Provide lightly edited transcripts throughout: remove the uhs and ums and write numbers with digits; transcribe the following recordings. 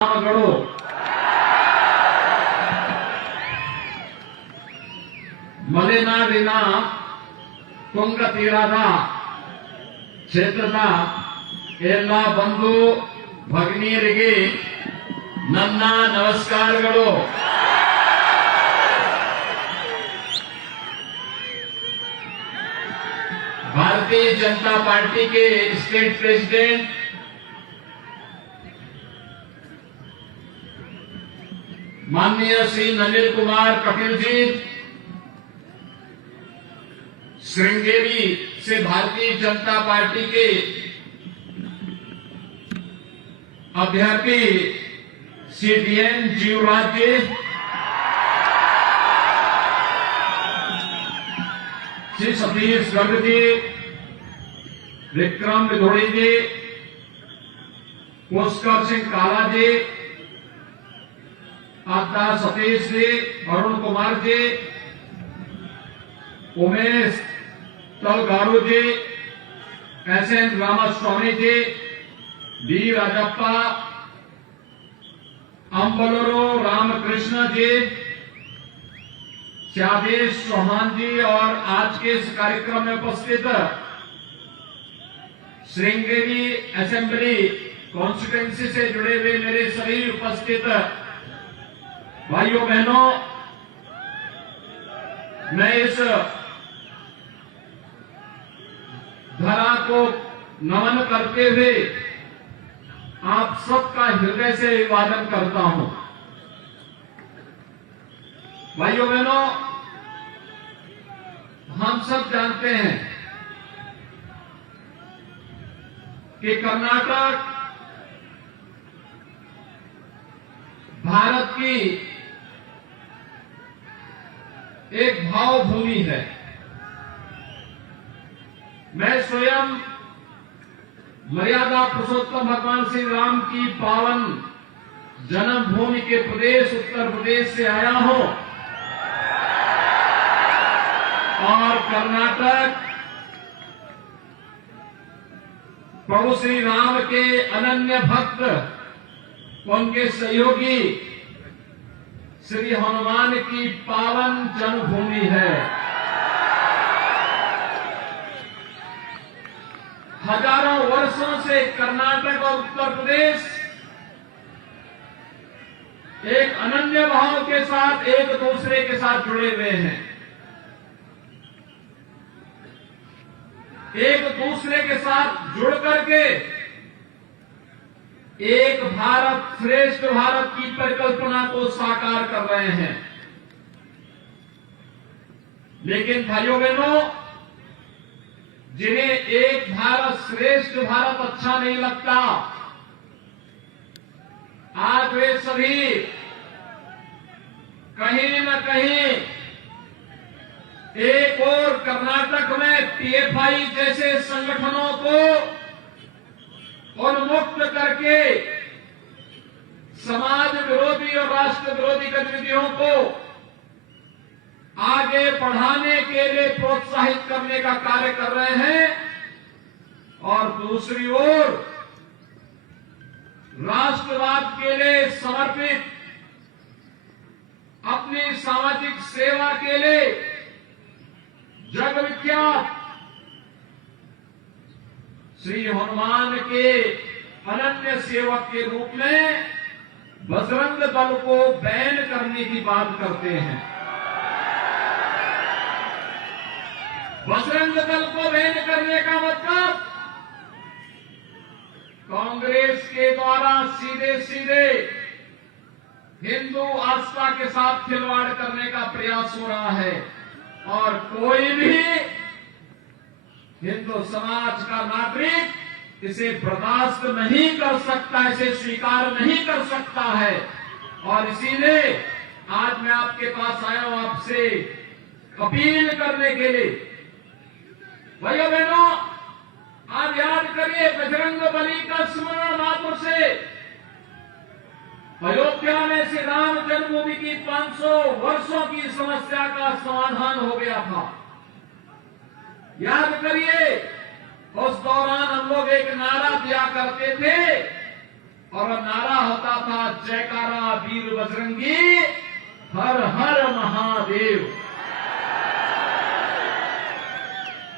ಗಳು ಮಲೆನಾಡಿನ ತುಂಗ ತೀರದ ಕ್ಷೇತ್ರದ ಎಲ್ಲ ಬಂಧು ಭಗಿನಿಯರಿಗೆ ನನ್ನ ನಮಸ್ಕಾರಗಳು. भारतीय जनता पार्टी के स्टेट प्रेसिडेंट माननीय श्री नलिन कुमार कटिल जी श्रृंगेरी से भारतीय जनता पार्टी के अभ्यर्थी CDN जीवराज जी, श्री सतीश गर्ग जी, विक्रम विधोड़ी जी, पुष्कर सिंह काला जी, आत्ता सतीश जी, अरुण कुमार जी, उमेश तलगारू जी, SN रामास्वामी जी, डी राजप्पा, अंबलोरो रामकृष्ण जी, श्यादेश चौहान जी और आज के इस कार्यक्रम में उपस्थित श्रृंगेरी असेंबली कॉन्स्टिट्यूएंसी से जुड़े हुए मेरे सभी उपस्थित भाइयों बहनों, मैं इस धरा को नमन करते हुए आप सबका हृदय से अभिवादन करता हूं. भाइयों बहनों, हम सब जानते हैं कि कर्नाटक भारत की एक भावभूमि है. मैं स्वयं मर्यादा पुरुषोत्तम भगवान श्री राम की पावन जन्मभूमि के प्रदेश उत्तर प्रदेश से आया हूं और कर्नाटक प्रभु श्री राम के अनन्य भक्त उनके सहयोगी श्री हनुमान की पावन जन्मभूमि है. हजारों वर्षों से कर्नाटक और उत्तर प्रदेश एक अनन्य भाव के साथ एक दूसरे के साथ जुड़े हुए हैं. एक दूसरे के साथ जुड़ करके एक भारत श्रेष्ठ भारत की परिकल्पना को साकार कर रहे हैं. लेकिन भाइयों बहनों, जिन्हें एक भारत श्रेष्ठ भारत अच्छा नहीं लगता, आज वे सभी कहीं न कहीं एक और कर्नाटक में PFI जैसे संगठनों को उन्मुक्त करके समाज विरोधी और राष्ट्र विरोधी गतिविधियों को आगे बढ़ाने के लिए प्रोत्साहित करने का कार्य कर रहे हैं और दूसरी ओर राष्ट्रवाद के लिए समर्पित अपनी सामाजिक सेवा के लिए जग विख्यात श्री हनुमान के अनन्य सेवक के रूप में बजरंग दल को बैन करने की बात करते हैं. बजरंग दल को बैन करने का मतलब कांग्रेस के द्वारा सीधे सीधे हिंदू आस्था के साथ खिलवाड़ करने का प्रयास हो रहा है और कोई भी हिंदू समाज का नागरिक इसे बर्दाश्त नहीं कर सकता, इसे स्वीकार नहीं कर सकता है. और इसीलिए आज मैं आपके पास आया हूं आपसे अपील करने के लिए. भाइयों बहनों, आप याद करिए बजरंग बली का स्मरण मात्र से अयोध्या में श्री राम जन्मभूमि की 500 वर्षों की समस्या का समाधान हो गया था. याद करिए, उस दौरान हम लोग एक नारा दिया करते थे और नारा होता था जयकारा वीर बजरंगी, हर हर महादेव।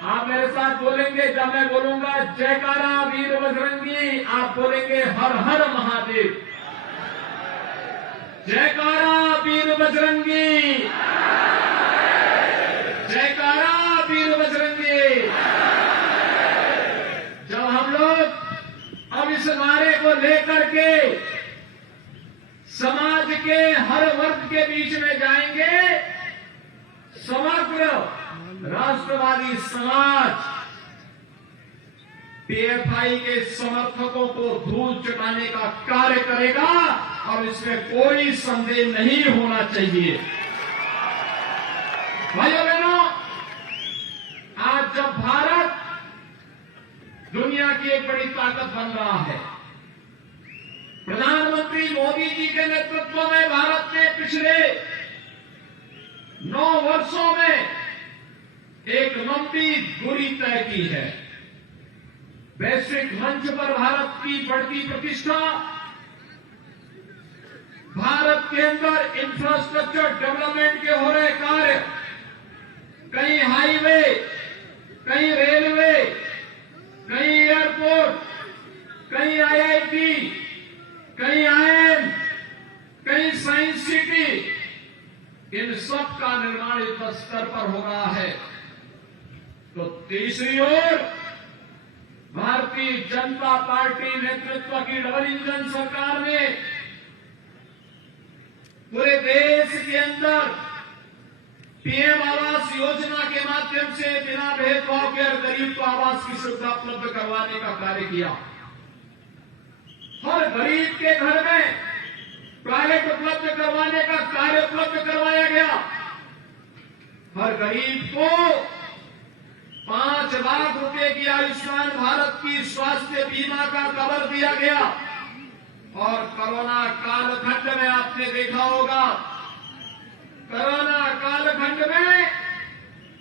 आप मेरे साथ बोलेंगे, जब मैं बोलूंगा जयकारा वीर बजरंगी, आप बोलेंगे हर हर महादेव। जयकारा वीर बजरंगी, जयकारा वीर बजरंगी। जब हम लोग अब इस नारे को लेकर के समाज के हर वर्ग के बीच में जाएंगे, समग्र राष्ट्रवादी समाज पीएफआई के समर्थकों को धूल चटाने का कार्य करेगा और इसमें कोई संदेह नहीं होना चाहिए। भाइयों बहनों, आज जब भारत दुनिया की एक बड़ी ताकत बन रहा है, प्रधानमंत्री मोदी जी के नेतृत्व में भारत ने पिछले 9 वर्षों में एक लंबी दूरी तय की है। वैश्विक मंच पर भारत की बढ़ती प्रतिष्ठा, भारत के अंदर इंफ्रास्ट्रक्चर डेवलपमेंट के हो रहे कार्य, कहीं हाईवे, कहीं रेलवे, कहीं एयरपोर्ट, कहीं आईआईटी, कहीं आईआईएम, कहीं साइंस सिटी, इन सब का निर्माण युद्ध स्तर पर हो रहा है। तो तीसरी ओर भारतीय जनता पार्टी नेतृत्व की डबल इंजन सरकार ने पूरे देश के अंदर पीएम आवास योजना के माध्यम से बिना भेदभाव के हर गरीब को आवास की सुविधा उपलब्ध करवाने का कार्य किया। हर गरीब के घर में टॉयलेट उपलब्ध करवाने का कार्य उपलब्ध करवाया गया। हर गरीब को 5 लाख रुपए की आयुष्मान भारत की स्वास्थ्य बीमा का कवर दिया गया। और कोरोना कालखंड में आपने देखा होगा, कोरोना कालखंड में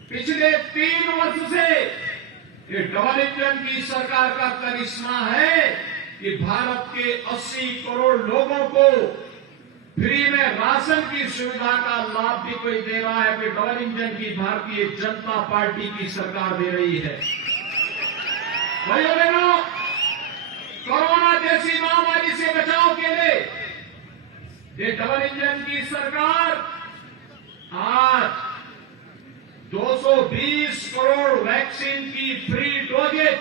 पिछले 3 वर्ष से ये डबल इंजन की सरकार का करिश्मा है कि भारत के 80 करोड़ लोगों को फ्री में राशन की सुविधा का लाभ भी कोई दे रहा है कि डबल इंजन की भारतीय जनता पार्टी की सरकार दे रही है। भाइयों बहनों, कोरोना जैसी महामारी से बचाव के लिए ये डबल इंजन की सरकार आज 220 करोड़ वैक्सीन की फ्री डोजेज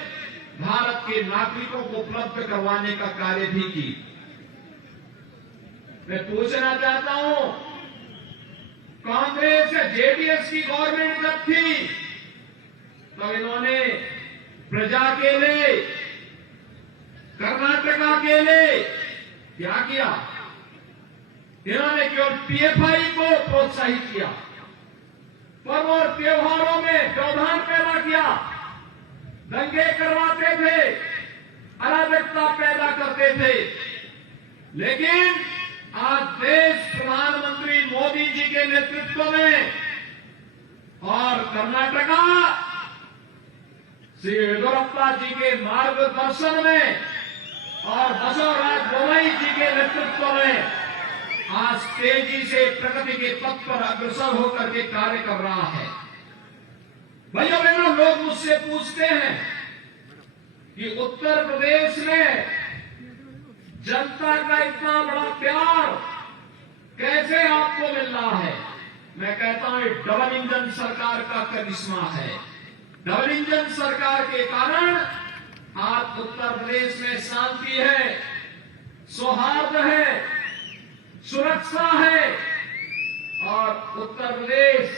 भारत के नागरिकों को उपलब्ध करवाने का कार्य भी की। मैं पूछना चाहता हूं, कांग्रेस या जेडीएस की गवर्नमेंट जब थी तो इन्होंने प्रजा के लिए, कर्नाटका के लिए क्या किया? इन्होंने केवल पीएफआई को प्रोत्साहित किया, पर्व और त्योहारों में व्यवधान पैदा किया, दंगे करवाते थे, अराजकता पैदा करते थे। लेकिन आज देश प्रधानमंत्री मोदी जी के नेतृत्व में और कर्नाटका श्री येदियुरप्पा जी के मार्गदर्शन में और बसवराज बोम्मई जी के नेतृत्व में आज तेजी से प्रगति के पथ पर अग्रसर होकर के कार्य कर रहा है। भाइयों बहनों, लोग मुझसे पूछते हैं कि उत्तर प्रदेश में जनता का इतना बड़ा प्यार कैसे आपको मिल रहा है? मैं कहता हूं, डबल इंजन सरकार का करिश्मा है। डबल इंजन सरकार के कारण आज उत्तर प्रदेश में शांति है, सौहार्द है, सुरक्षा है। और उत्तर प्रदेश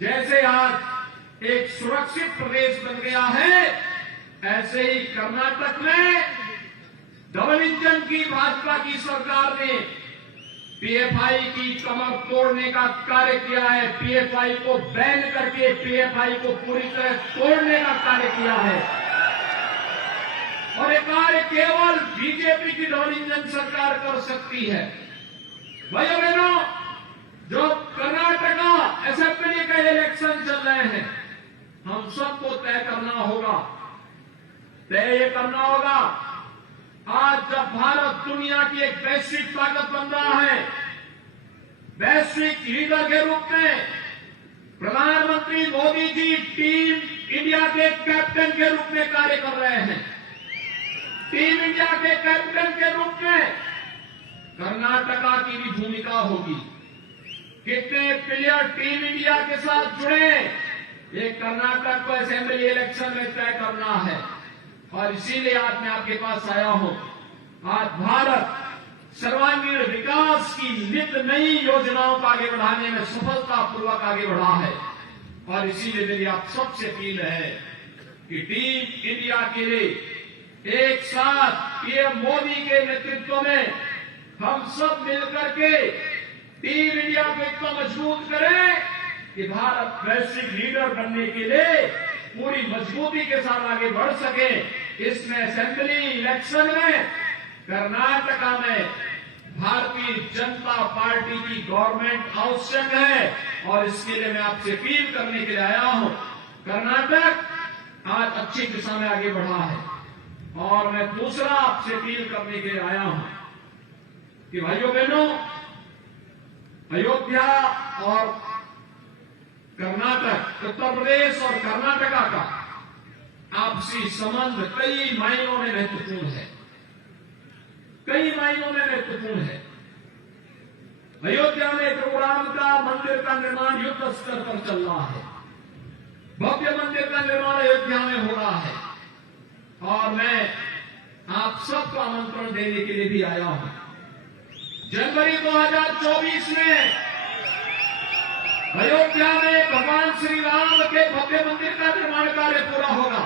जैसे आज एक सुरक्षित प्रदेश बन गया है, ऐसे ही कर्नाटक में डबल इंजन की भाजपा की सरकार ने पीएफआई की कमर तोड़ने का कार्य किया है। पीएफआई को बैन करके पीएफआई को पूरी तरह तोड़ने का कार्य किया है। और ये कार्य केवल बीजेपी की डबल इंजन सरकार कर सकती है। भाइयों बहनों, जो कर्नाटका असेंबली का इलेक्शन चल रहे हैं, हम सबको तय करना होगा, तय ये करना होगा आज जब भारत दुनिया की एक वैश्विक ताकत बन रहा है, वैश्विक लीडर के रूप में प्रधानमंत्री मोदी जी टीम इंडिया के कैप्टन के रूप में कार्य कर रहे हैं। टीम इंडिया के कैप्टन के रूप में कर्नाटका की भी भूमिका होगी। कितने प्लेयर टीम इंडिया के साथ जुड़े, ये कर्नाटक को असेंबली इलेक्शन में तय करना है। और इसीलिए आज मैं आपके पास आया हूं। आज भारत सर्वांगीण विकास की नित नई योजनाओं को आगे बढ़ाने में सफलतापूर्वक आगे बढ़ा है। और इसीलिए मेरी आप सबसे अपील है कि टीम इंडिया के लिए एक साथ पीएम मोदी के नेतृत्व में हम सब मिलकर के टीम इंडिया को इतना मजबूत करें कि भारत वैश्विक लीडर बनने के लिए पूरी मजबूती के साथ आगे बढ़ सके। इसमें असेंबली इलेक्शन में कर्नाटका में भारतीय जनता पार्टी की गवर्नमेंट आवश्यक है। और इसके लिए मैं आपसे अपील करने के लिए आया हूं। कर्नाटक आज अच्छी दिशा में आगे बढ़ा है। और मैं दूसरा आपसे अपील करने के लिए आया हूं कि भाइयों बहनों, अयोध्या और कर्नाटक, उत्तर प्रदेश और कर्नाटका का आपसी संबंध कई मायनों में महत्वपूर्ण है। कई मायनों में महत्वपूर्ण है। अयोध्या में प्रभु राम का मंदिर का निर्माण युद्ध स्तर पर चल रहा है। भव्य मंदिर का निर्माण अयोध्या में हो रहा है। और मैं आप सबको आमंत्रण देने के लिए भी आया हूं। जनवरी 2024 में अयोध्या में भगवान श्री राम के भव्य मंदिर का निर्माण कार्य पूरा होगा।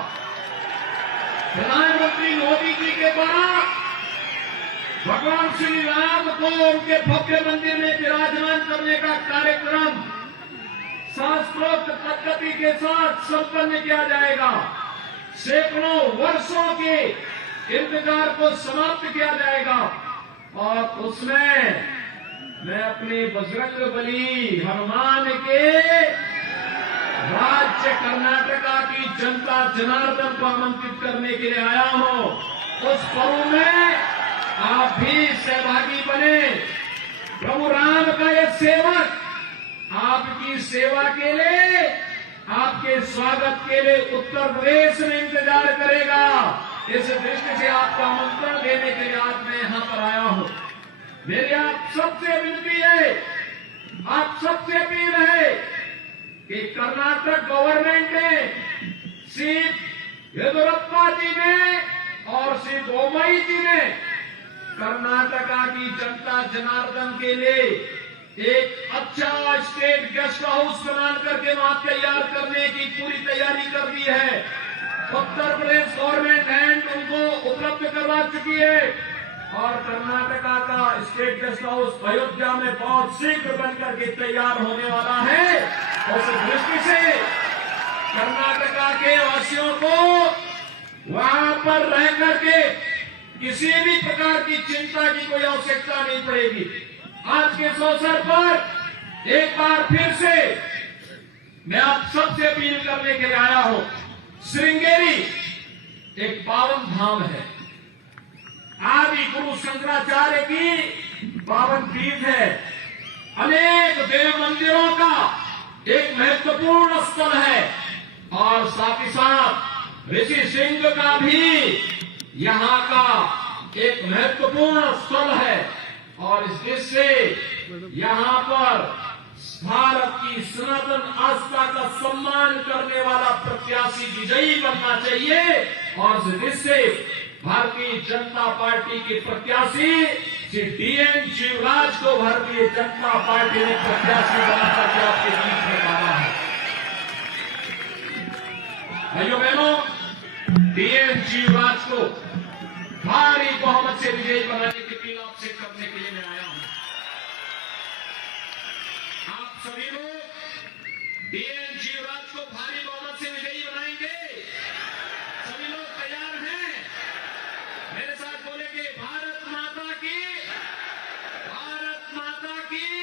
प्रधानमंत्री मोदी जी के द्वारा भगवान श्री राम को उनके भव्य मंदिर में विराजमान करने का कार्यक्रम शास्त्रोक्त पद्धति के साथ संपन्न किया जाएगा। सैकड़ों वर्षों के इंतजार को समाप्त किया जाएगा। और उसमें मैं अपने बजरंग बली हनुमान के राज्य कर्नाटका की जनता जनार्दन को आमंत्रित करने के लिए आया हूं। उस पर्व में आप भी सहभागी बने। प्रभु राम का ये सेवक आपकी सेवा के लिए, आपके स्वागत के लिए उत्तर प्रदेश में इंतजार करेगा। इस दृष्टि से आपको आमंत्रण देने के लिए आज मैं यहां पर आया हूं। मेरी आप सबसे विनती है, आप सबसे अपील है कि कर्नाटक गवर्नमेंट ने श्री येदियुरप्पा जी ने और श्री बोम्मई जी ने कर्नाटका की जनता जनार्दन के लिए एक अच्छा स्टेट गेस्ट हाउस बनाकर करके वहां तैयार करने की पूरी तैयारी कर दी है। उत्तर प्रदेश गवर्नमेंट लैंड उनको उपलब्ध करवा चुकी है। और कर्नाटका का स्टेट गेस्ट हाउस अयोध्या में बहुत शीघ्र बनकर के तैयार होने वाला है। उस दृष्टि से कर्नाटका के वासियों को वहां पर रह करके किसी भी प्रकार की चिंता की कोई आवश्यकता नहीं पड़ेगी। आज के इस अवसर पर एक बार फिर से मैं आप सबसे अपील करने के लिए आया हूं। श्रृंगेरी एक पावन धाम है। आदि गुरु शंकराचार्य की पावन पीठ है। अनेक देव मंदिरों का एक महत्वपूर्ण स्थल है। और साथ ही साथ ऋषि सिंह का भी यहाँ का एक महत्वपूर्ण स्थल है। और इस दृष्टि से यहाँ पर भारत की सनातन आस्था का सम्मान करने वाला प्रत्याशी विजयी बनना चाहिए। और इस दृष्टि से भारतीय जनता पार्टी के प्रत्याशी श्री डीएन शिवराज को भारतीय जनता पार्टी ने प्रत्याशी बनाकर के आपके बीच में डाला है। भाइयों बहनों, डीएन शिवराज को भारी बहुमत से विजयी बनाने की अपील आपसे करने के लिए मैं आया हूं। आप सभी लोग डीएन शिवराज को भारी बहुमत से विजयी बनाएंगे। सभी लोग तैयार हैं? मेरे साथ बोलेंगे भारत माता की, भारत माता की।